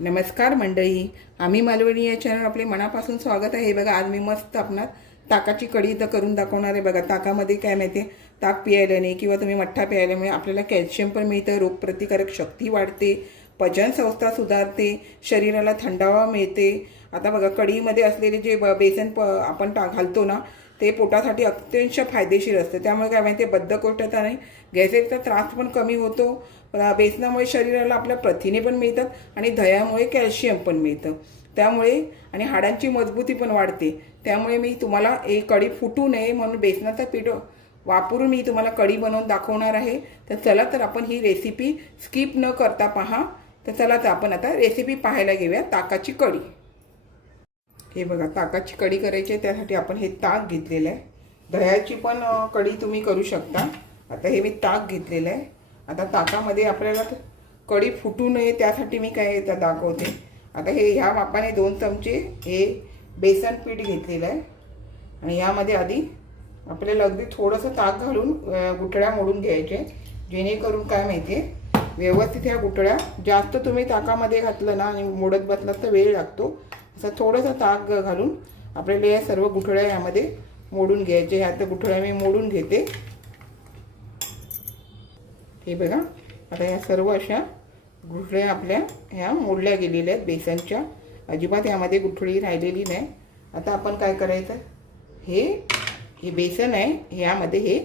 नमस्कार मंडळी, आम्ही मालवणी या चॅनल आपले मनापासून स्वागत आहे। बघा आज मी मस्त आपणास ताकाची कढी तर करून दाखवणार आहे। बघा ताकामध्ये काय माहिती, ताक प्यायल्याने किंवा तुम्ही मठ्ठा प्यायल्यामुळे आपल्याला कॅल्शियम पण मिळतं, रोगप्रतिकारक शक्ती वाढते, पचन संस्था सुधारते, शरीराला थंडावा मिळते। आता बघा कढीमध्ये असलेले जे बेसन आपण घालतो ना ते पोटासाठी अत्यंत फायदेशीर असते। त्यामुळे काय माहिती बद्धकोष्ठता नाही, गॅसेचा त्रास पण कमी होतो। बेसनामुळे शरीराला आपल्या प्रथिने पण मिळतात आणि दह्यामुळे कॅल्शियम पण मिळतं, त्यामुळे आणि हाडांची मजबूती पण वाढते। त्यामुळे मी तुम्हाला एक कढी फुटू नये म्हणून बेसनाचं पीठ वापरून मी तुम्हाला कढी बनवून दाखवणार आहे। तर चला तर आपण ही रेसिपी स्किप न करता पहा। तर चला तर आपण आता रेसिपी पाहायला घेऊया ताकाची कढी। हे बघा ताकाची कढी करायची आहे, त्यासाठी आपण हे ताक घेतलेलं आहे। दह्याची पण कढी तुम्ही करू शकता। आता हे मी ताक घेतलेलं आहे। आता ताकामध्ये आपल्याला कढी फुटू नये त्यासाठी मी काय आता दाखवते। आता हे ह्या मापाने 2 चमचे हे बेसन पीठ घेतलेलं आहे आणि यामध्ये आधी आपल्याला अगदी थोडंसं ताक घालून गुठळ्या मोडून घ्यायचे, जेणेकरून काय माहिती आहे व्यवस्थित ह्या गुठळ्या, जास्त तुम्ही ताकामध्ये घातलं ना आणि मोडत बसलात तर वेळ लागतो। असं थोडंसं ताक घालून आपल्याला या सर्व गुठळ्या यामध्ये मोडून घ्यायचे। ह्या गुठळ्या मी मोडून घेते। हे बघा आता या सर्व अशा गुठळ्या आपल्या ह्या मोडल्या गेलेल्या आहेत बेसनच्या, अजिबात यामध्ये गुठळी राहिलेली नाही। आता आपण काय करायचं, हे बेसन आहे यामध्ये हे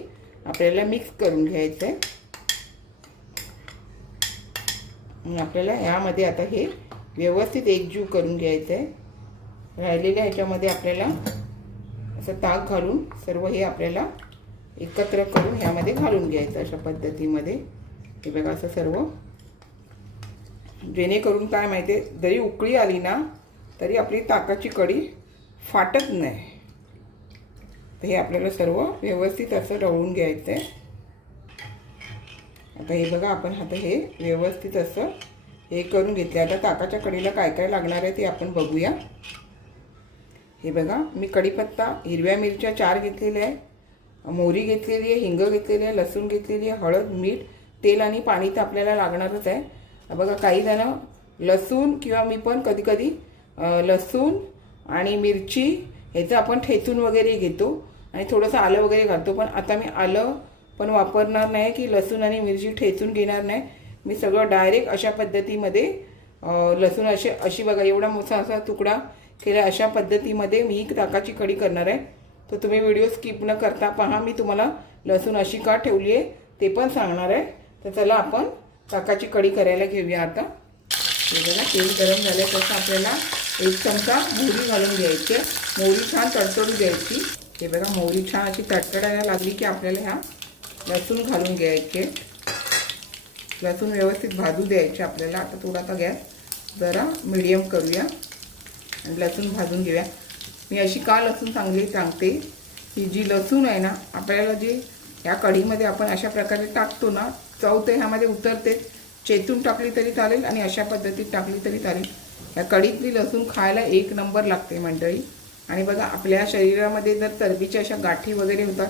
आपल्याला मिक्स करून घ्यायचं आहे। आपल्याला यामध्ये आता हे व्यवस्थित एकजीव करून घ्यायचं आहे। राहिलेल्या ह्याच्यामध्ये आपल्याला असं ताक घालून सर्व हे आपल्याला एकत्र करून ह्यामध्ये घालून घ्यायचं अशा पद्धतीमध्ये। हे बघा असं सर्व, जेणेकरून काय माहिती आहे जरी उकळी आली ना तरी आपली ताकाची कढी फाटत नाही। तर हे आपल्याला सर्व व्यवस्थित असं ढवळून घ्यायचं आहे। आता हे बघा आपण आता हे व्यवस्थित असं हे करून घेतले। आता ताकाच्या कढीला काय काय लागणार आहे ते आपण बघूया। हे बघा मी कढीपत्ता, हिरव्या मिरच्या 4 घेतलेल्या आहे, मोहरी घेतलेली आहे, हिंग घेतलेली आहे, लसूण घेतलेली आहे, हळद, मीठ, तेल आणि पाणी तर आपल्याला लागणारच आहे। बघा काही जण लसूण किंवा मी पण कधी कधी लसूण आणि मिरची ह्याचं आपण ठेचून वगैरे घेतो आणि थोडंसं आलं वगैरे घालतो, पण आता मी आलं पण वापरणार नाही की लसूण आणि मिरची ठेचून घेणार नाही। मी सगळं डायरेक्ट अशा पद्धतीमध्ये लसूण अशी बघा एवढा मोठा असा तुकडा केला, अशा पद्धतीमध्ये मी ताकाची कढी करणार आहे। तर तुम्ही व्हिडिओ स्किप न करता पहा, मी तुम्हाला लसूण अशी का ठेवली आहे ते पण सांगणार आहे। तर चला आपण ताकाची कढी करायला घेऊया। आता हे बघा तेल गरम झालं तसं आपल्याला 1 चमचा मोहरी घालून घ्यायची, मोहरी छान तडतडून घ्यायची। हे बघा मोहरी छान अशी तडतडायला लागली की आपल्याला ह्या लसूण घालून घ्यायचे, लसूण व्यवस्थित भाजू द्यायचे आपल्याला। आता थोडासा गॅस जरा मीडियम करूया आणि लसूण भाजून घेऊया। मी अशी का लसूण चांगली सांगते की जी लसूण आहे ना आपल्याला जी या कढीमध्ये आपण अशा प्रकारे टाकतो ना, चव तर ह्यामध्ये उतरते। चेतून टाकली तरी चालेल आणि अशा पद्धतीत टाकली तरी चालेल। या कढीतली लसूण खायला 1 नंबर लागते मंडळी। आणि बघा आपल्या शरीरामध्ये जर चरबीच्या अशा गाठी वगैरे होतात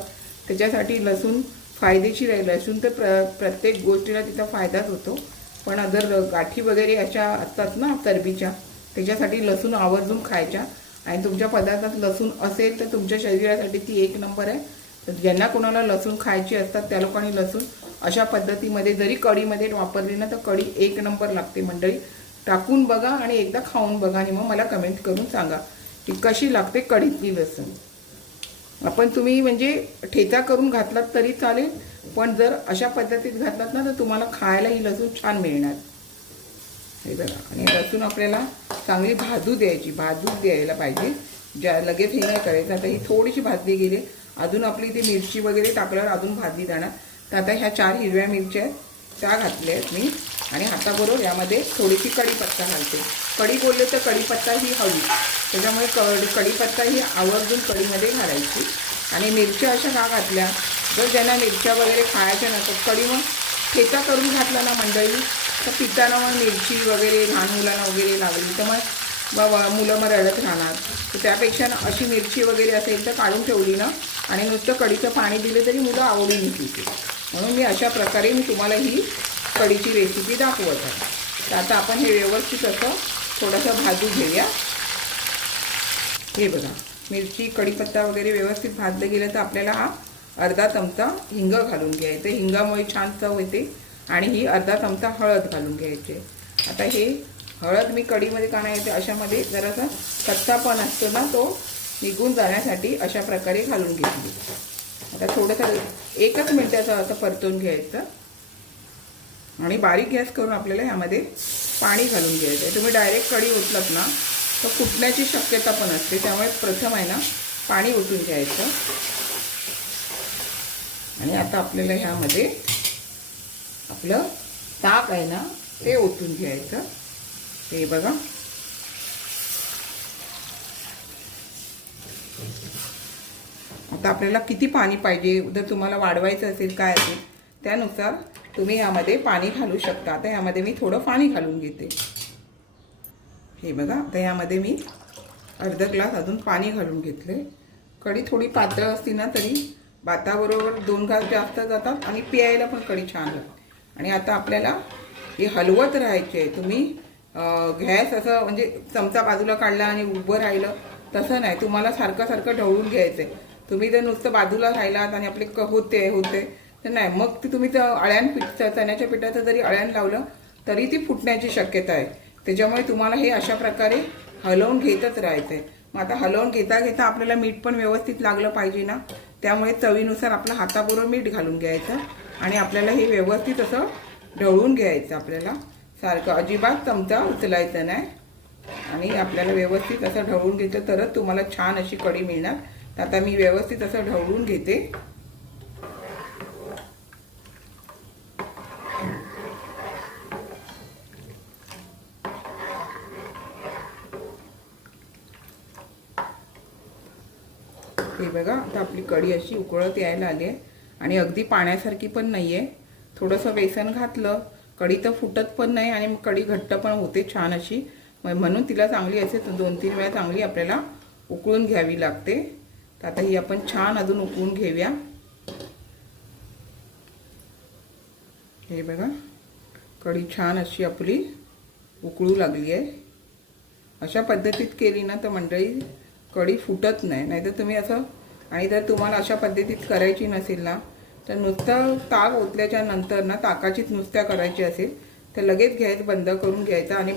त्याच्यासाठी लसूण फायदेशीर आहे। लसूण तर प्रत्येक गोष्टीला तिचा फायदाच होतो, पण जर गाठी वगैरे अशा असतात ना चरबीच्या, त्याच्यासाठी लसूण आवर्जून खायच्या। आणि तुमच्या पदार्थात लसूण असेल तर तुमच्या शरीरासाठी ती 1 नंबर आहे। तर ज्यांना कोणाला लसूण खायची असतात त्या लोकांनी लसूण अशा पद्धतीमध्ये जरी कढीमध्ये वापरली ना तर कढी 1 नंबर लागते मंडळी। टाकून बघा आणि एकदा खाऊन बघा आणि मग मला कमेंट करून सांगा की कशी लागते कढीतली लसूण। आपण तुम्ही म्हणजे ठेचा करून घातलात तरी चालेल, पण जर अशा पद्धतीत घातलात ना तर तुम्हाला खायला ही लसूण छान मिळणार। हे बघा आणि लसूण आपल्याला चांगली भाजू द्यायची, भाजून द्यायला पाहिजे, ज्या लगेच हे नाही करायचं। आता ही थोडीशी भाजली गेली, अजून आपली ती मिरची वगैरे टाकल्यावर अजून भाजली जाणार। तर आता ह्या 4 हिरव्या मिरच्या आहेत त्या घातल्या आहेत मी, आणि हाताबरोबर यामध्ये थोडीशी कढीपत्ता घालते। कढी बोलले तर कढीपत्ता ही हवी, त्याच्यामुळे कढीपत्ता ही आवर्जून कढीमध्ये घालायची। आणि मिरच्या अशा का घातल्या, जर ज्यांना मिरच्या वगैरे खायच्या नसतात कढी मग ठेचा करून घातला ना मंडळी तर पिताना मग मिरची वगैरे लहान मुलांना वगैरे लागली तर मग मुलं मग रडत राहणार। तर त्यापेक्षा ना अशी मिरची वगैरे असेल तर काढून ठेवली ना आणि नुसतं कढीचं पाणी दिले तरी मुलं आवडीने पितील। म्हणून मी अशा प्रकारे मी तुम्हाला ही कढीची रेसिपी दाखवत आहे। तर आता आपण हे व्यवस्थित असं थोडंसं भाजून घेऊया। हे बघा मिरची कढीपत्ता वगैरे व्यवस्थित भाजलं गेलं तर आपल्याला हा अर्धा चमचा हिंग घालून घ्यायचं। हिंगामुळे छान चव येते। आणि ही अर्धा चमचा हळद घालून घ्यायची। आता हे हळद मी कढीमध्ये का नाही येते अशामध्ये जरासा कच्चापण असतो ना तो निघून जाण्यासाठी अशा प्रकारे घालून घेतली। आता थोडंसं 1 मिनिटाचं असं परतून घ्यायचं आणि बारीक गॅस करून आपल्याला ह्यामध्ये पाणी घालून घ्यायचं आहे। तुम्ही डायरेक्ट कढी ओतलात ना तर फुटण्याची शक्यता पण असते, त्यामुळे प्रथम आहे ना पाणी ओतून घ्यायचं। आणि आता आपल्याला ह्यामध्ये आपलं ताक आहे ना ते ओतून घ्यायचं। हे बघा आता आपल्याला किती पाणी पाहिजे, जर तुम्हाला वाढवायचं असेल काय असेल त्यानुसार तुम्ही यामध्ये पाणी घालू शकता। आता यामध्ये मी थोडं पाणी घालून घेते। हे बघा आता यामध्ये मी अर्धा ग्लास अजून पाणी घालून घेतले। कढी थोडी पातळ असती ना तरी भाताबरोबर 2 घास जास्त जातात आणि प्यायला पण कढी छान लागते। आणि आता आपल्याला हे हलवत राहायचे आहे। तुम्ही गॅस असं म्हणजे चमचा बाजूला काढला आणि उभं राहिलं तसं नाही, तुम्हाला सारखं सारखं ढवळून घ्यायचं आहे। तुम्ही जर नुसतं बाजूला राहिलात आणि आपले होते तर नाही, मग ते तुम्ही चण्याच्या पिठाचं जरी अळ्यान लावलं तरी ती फुटण्याची शक्यता आहे। त्याच्यामुळे तुम्हाला हे अशा प्रकारे हलवून घेतच राहायचं आहे। मग आता हलवून घेता घेता आपल्याला मीठ पण व्यवस्थित लागलं पाहिजे ना, त्यामुळे चवीनुसार आपल्या हाताबरोबर मीठ घालून घ्यायचं आणि आपल्याला हे व्यवस्थित असं ढवळून घ्यायचं। आपल्याला सारखं अजिबात चमचा उचलायचा नाही आणि आपल्याला व्यवस्थित असं ढवळून घेतलं तरच तुम्हाला छान अशी कढी मिळणार। तर आता मी व्यवस्थित असं ढवळून घेते। हे बघा आता आपली कढी अशी उकळत यायला आली आहे आणि अगदी पाण्यासारखी पण नाही आहे। थोडंसं बेसन घातलं कढी तर फुटत पण नाही आणि कढी घट्ट पण होते छान अशी, म्हणून तिला चांगली असे 2-3 वेळा चांगली आपल्याला उकळून घ्यावी लागते। तर आता ही आपण छान अजून उकळून घेऊया। हे बघा कढी छान अशी आपली उकळू लागली आहे। अशा पद्धतीत केली ना तर मंडळी कढी फुटत नाही। नाहीतर तुम्ही असं, आणि जर तुम्हाला अशा पद्धतीत करायची नसेल ना तर नुसतं ताक ओतल्याच्या नंतर ना ताकाचीच नुसत्या करायची असेल तर लगेच गॅस बंद करून घ्यायचा आणि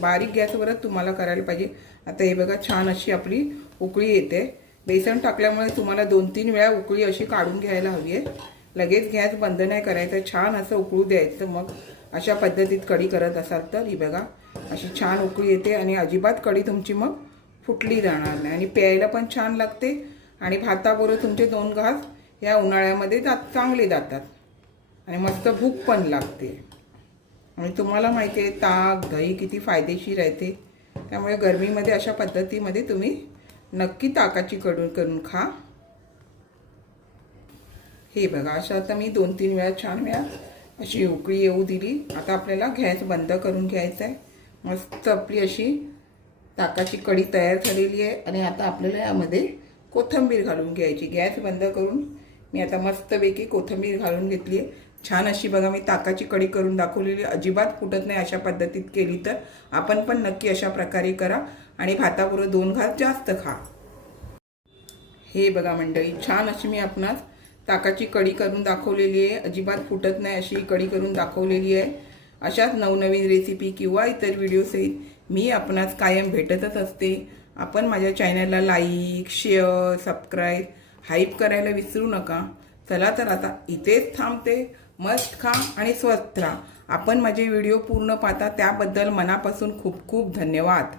बारीक गॅसवरच तुम्हाला करायला पाहिजे। आता हे बघा छान अशी आपली उकळी येते। बेसन टाकल्यामुळे तुम्हाला 2-3 वेळा उकळी अशी काढून घ्यायला हवी आहे। लगेच गॅस बंद नाही करायचा, छान असं उकळू द्यायचं। मग अशा पद्धतीत कढी करत असाल तर ही बघा अशी छान उकळी येते आणि अजिबात कढी तुमची मग फुटली जाणार नाही आणि प्यायला पण छान लागते आणि भाताबरोबर तुमचे 2 घास या उन्हाळ्यामध्ये चांगले जातात आणि मस्त भूक पण लागते। आणि तुम्हाला माहिती आहे ताक दही किती फायदेशीर आहे, त्यामुळे गरमीमध्ये अशा पद्धतीमध्ये तुम्ही नक्की ताकाची कढी करून खा। हे बघा अशा आता मी 2-3 वेळा छान वेळा अशी उकळी येऊ दिली। आता आपल्याला गॅस बंद करून घ्यायचा आहे। मस्त आपली अशी ताकाची कढी तयार झालेली आहे आणि आता आपल्याला यामध्ये कोथिंबीर घालून घ्यायची। गॅस बंद करून मी आता मस्तपैकी कोथिंबीर घालून घेतली आहे। छान अशी बघा मी ताकाची कढी करून दाखवलेली, अजिबात फुटत नाही। अशा पद्धतीत केली तर आपण पण नक्की अशा प्रकारे करा आणि भाताबरोबर 2 घास जास्त खा। हे बघा मंडळी छान अशी मी आपणास ताकाची कढी करून दाखवलेली आहे। अजिबात फुटत नाही अशी कढी करून दाखवलेली आहे। अशाच नवनवीन रेसिपी किंवा इतर व्हिडिओसहित मी आपणास कायम भेटतच असते। आपण माझ्या चॅनलला लाईक शेअर सबस्क्राईब हाईप करायला विसरू नका। चला तर आता इथेच थांबते। मस्त खा आणि स्वस्थ राहा। आपण माझे व्हिडिओ पूर्ण पाहता त्याबद्दल मनापासून खूप खूप धन्यवाद।